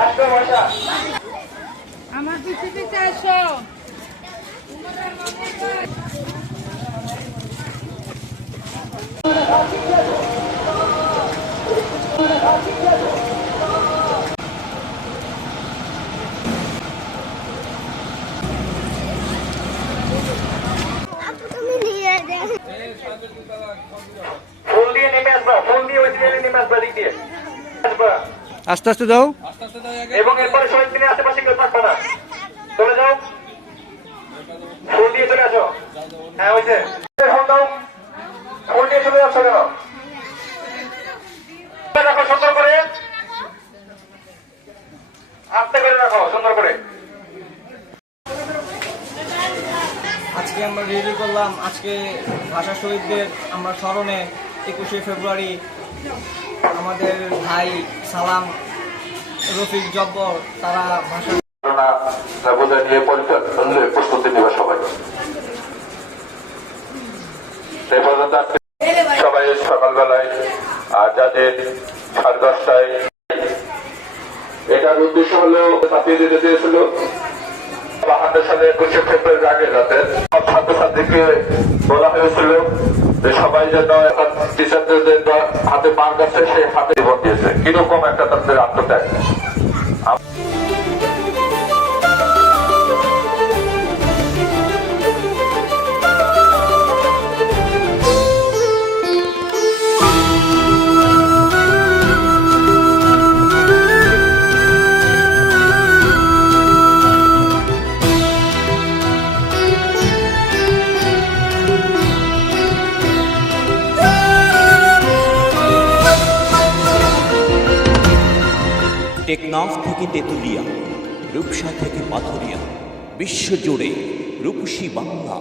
রাষ্ট্রভাষা। আমার পৃথিবী 400। ফুল দিয়ে নেমে আসবা, ফুল দিয়ে ওই দিকে নেমে আসবা, দিক দিয়ে আসবা। আস্তে আস্তে যাও। এবং এরপরে শহীদ মিনারের আশেপাশে কেউ থাকবে না, চলে যাও, ফুল দিয়ে চলে আসো। হ্যাঁ হয়েছে, এখন দাও, ফুল দিয়ে চলে যাচ্ছ কেন? রাখো সুন্দর করে, আস্তে করে রাখো সুন্দর করে। আজকে আমরা রেডি করলাম, আজকে ভাষা শহীদদের আমরা স্মরণে 21শে ফেব্রুয়ারি আমাদের ভাই সালাম, রফিক, জব্বর তারা ভাষা নিয়ে প্রস্তুতি নেবে সবাই। সবাই সকালবেলায় যাদের 10:30টায় এটার উদ্দেশ্য হলো ছাত্রী দিতে চেয়েছিল 52 সালে 21শে ফেব্রুয়ারির আগে রাতে সব ছাত্রছাত্রীকে বলা হয়েছিল যে সবাই যেন টিচারদের হাতে মার্ক আছে সেই হাতে ভোট দিয়েছে। কিরকম একটা তাদের আত্মত্যাগ। টেকনাফ থেকে তেঁতুলিয়া, রূপসা থেকে পাথুরিয়া, বিশ্বজুড়ে রূপসী বাংলা।